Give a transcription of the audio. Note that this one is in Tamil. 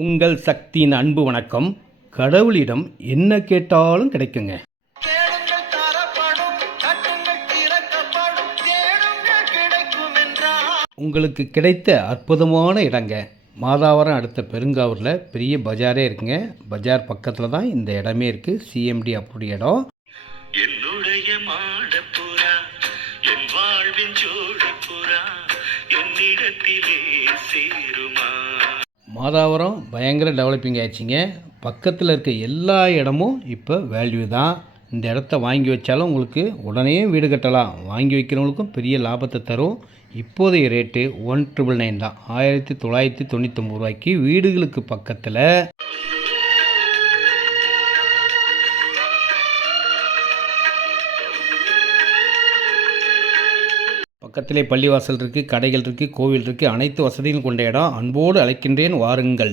உங்கள் சக்தியின் அன்பு வணக்கம். கடவுளிடம் என்ன கேட்டாலும் கிடைக்குங்க. உங்களுக்கு கிடைத்த அற்புதமான இடங்க. மாதாவரம் அடுத்த பெருங்காவூரில் பெரிய பஜாரே இருக்குங்க. பஜார் பக்கத்தில் தான் இந்த இடமே இருக்குது. சிஎம்டி அப்படி இடம். என்னுடைய மாடப்புறா என் வாழ்வின் ஜோடிப்புறா என்னிடத்திலே சேருமா. மாதாவரம் பயங்கர டெவலப்பிங் ஆயிடுச்சிங்க. பக்கத்தில் இருக்க எல்லா இடமும் இப்போ வேல்யூ தான். இந்த இடத்த வாங்கி வச்சாலும் உங்களுக்கு உடனே வீடு கட்டலாம். வாங்கி வைக்கிறவங்களுக்கும் பெரிய லாபத்தை தரும். இப்போதைய ரேட்டு 1999 தான். 1999 ரூபாய்க்கு வீடுகளுக்கு பக்கத்தில் பக்கத்திலே பள்ளிவாசல் இருக்குது, கடைகள் இருக்குது, கோவில் இருக்குது. அனைத்து வசதிகளும் கொண்ட இடம். அன்போடு அழைக்கின்றேன், வாருங்கள்.